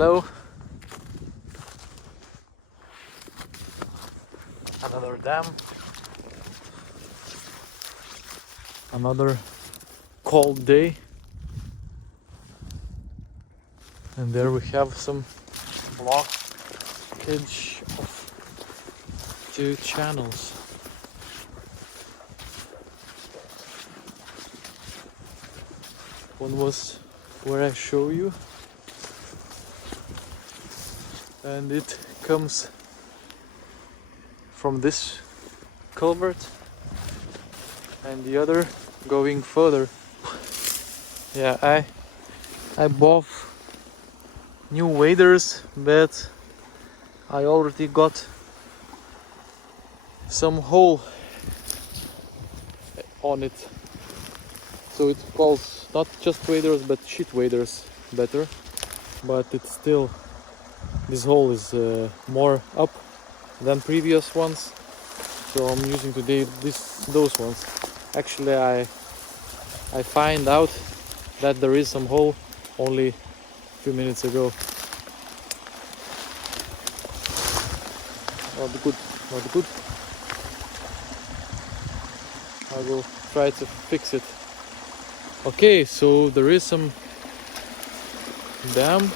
Hello. Another dam. Another cold day. And there we have some blockage of 2 channels. One was where I show you, and it comes from this culvert, and the other going further. Yeah, I bought new waders, but I already got some hole on it, so it calls not just waders but shit waders better, but it's still, this hole is more up than previous ones, so I'm using today those ones. Actually I find out that there is some hole only a few minutes ago. Not good, not good. I will try to fix it. Okay, so there is some dam.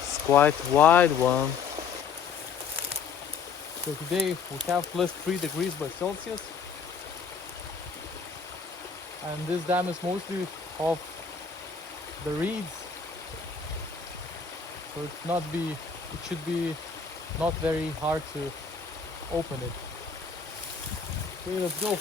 It's quite wide one. So today we have plus 3 degrees by Celsius, and this dam is mostly of the reeds, so it should be not very hard to open it. Okay, let's go.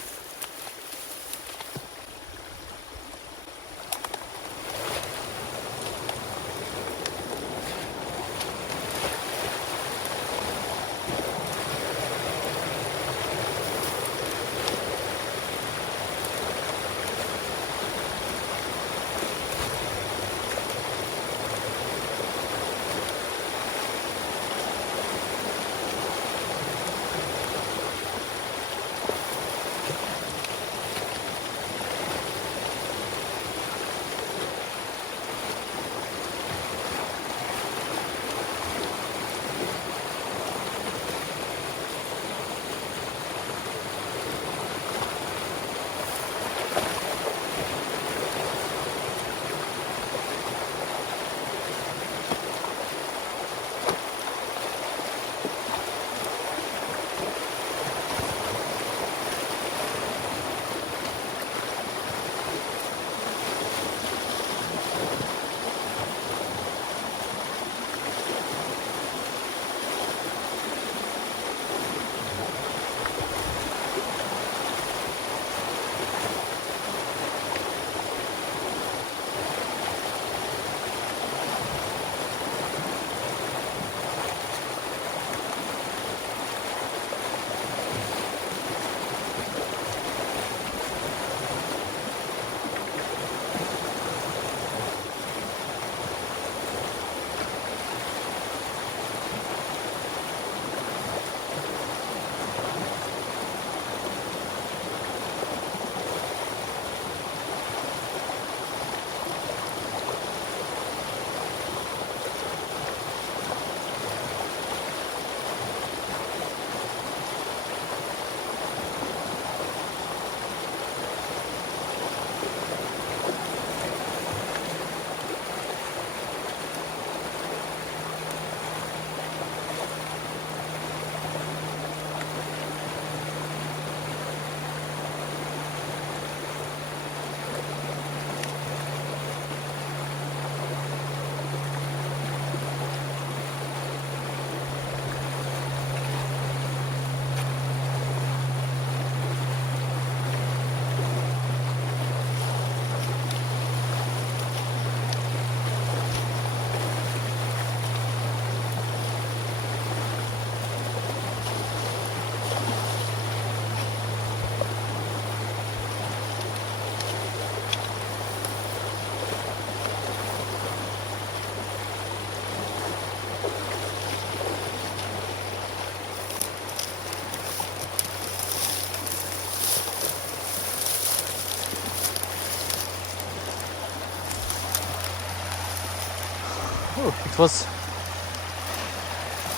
It was,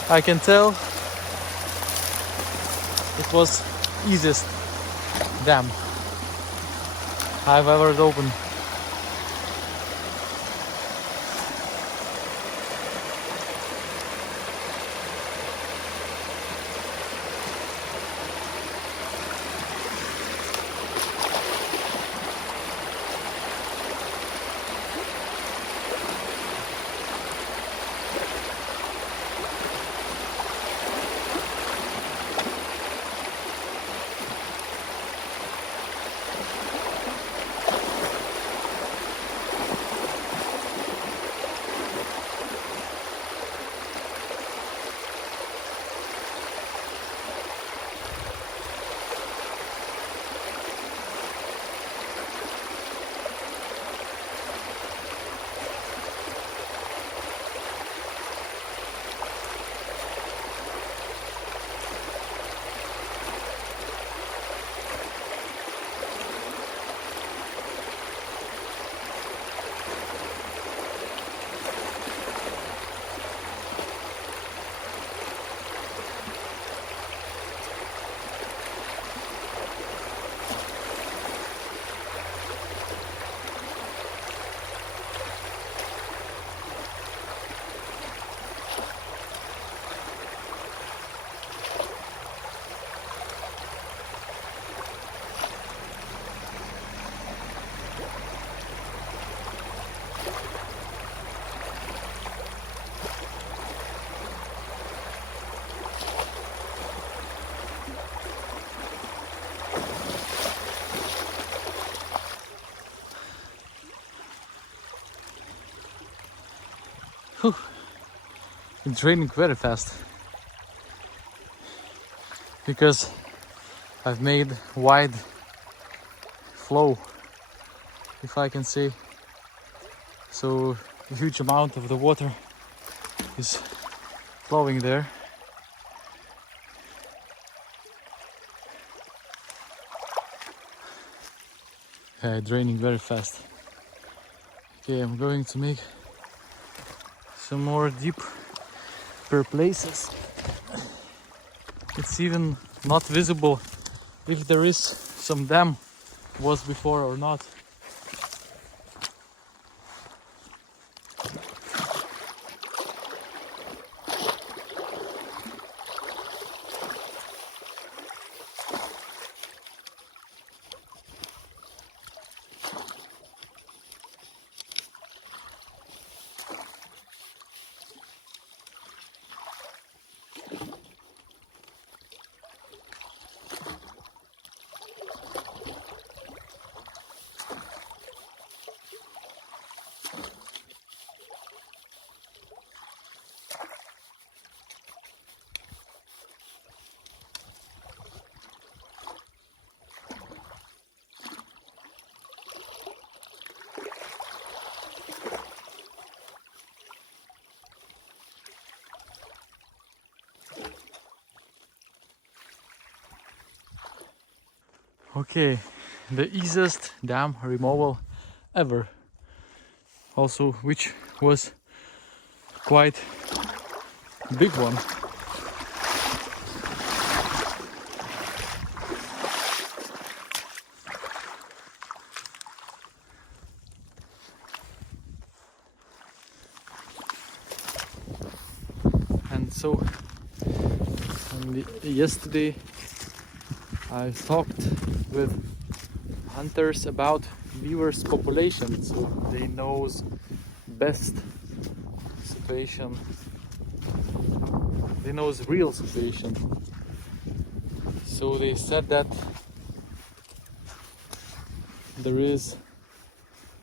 I can tell, it was easiest dam I've ever opened. Whew. It's raining very fast because I've made wide flow, if I can say. So a huge amount of the water is flowing there. Yeah, it's raining very fast. Okay, I'm going to make some more deeper places. It's even not visible if there is some dam was before or not. Okay, the easiest dam removal ever. Also, which was quite big one. And so, yesterday I talked with hunters about beavers population, so they knows best situation. They knows real situation. So they said that there is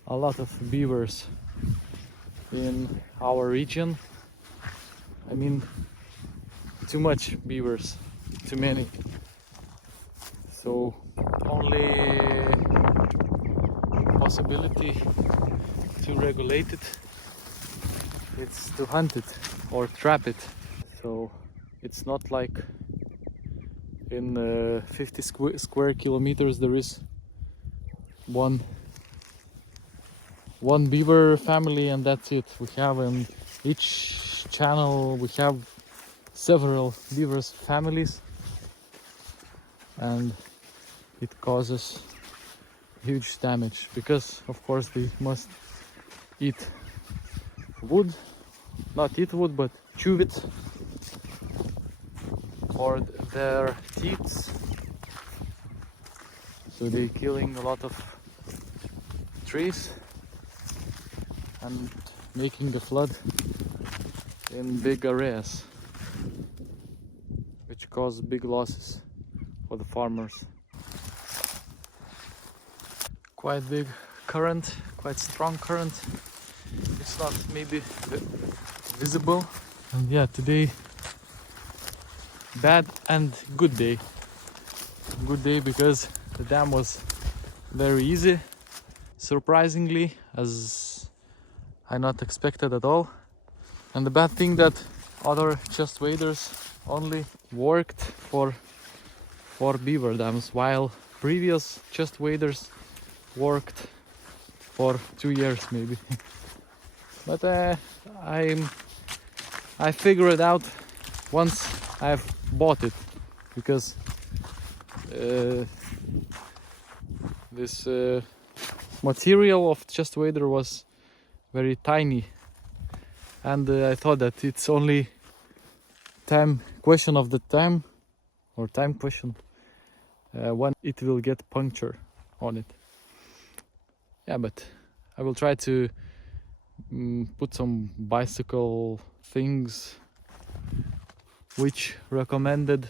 a lot of beavers in our region. I mean, too much beavers, too many. So only possibility to regulate it, it's to hunt it or trap it. So it's not like in 50 square kilometers there is one beaver family and that's it. We have in Each channel we have several beavers families, and it causes huge damage because of course they must eat wood, not eat wood but chew it for their teeth, so they're killing a lot of trees and making the flood in big areas, which cause big losses for the farmers. Quite big current, quite strong current. It's not maybe visible. And yeah, today bad and good day. Good day because the dam was very easy, surprisingly, as I not expected at all. And the bad thing that other chest waders only worked for beaver dams, while previous chest waders worked for 2 years maybe. But I figured it out once I've bought it, because this material of chest wader was very tiny, and I thought that it's only question of the time, or time question, when it will get puncture on it. Yeah, but I will try to put some bicycle things which recommended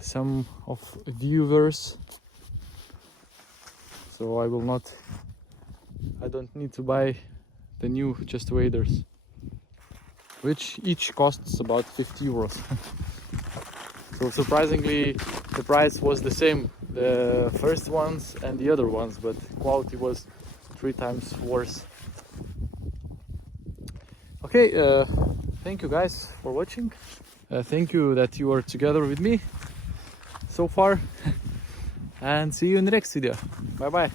some of viewers, so I don't need to buy the new chest waders, which each costs about 50 euros. So surprisingly the price was the same, the first ones and the other ones, but quality was 3 times worse. Okay, thank you guys for watching. Thank you that you are together with me so far, and see you in the next video. Bye bye.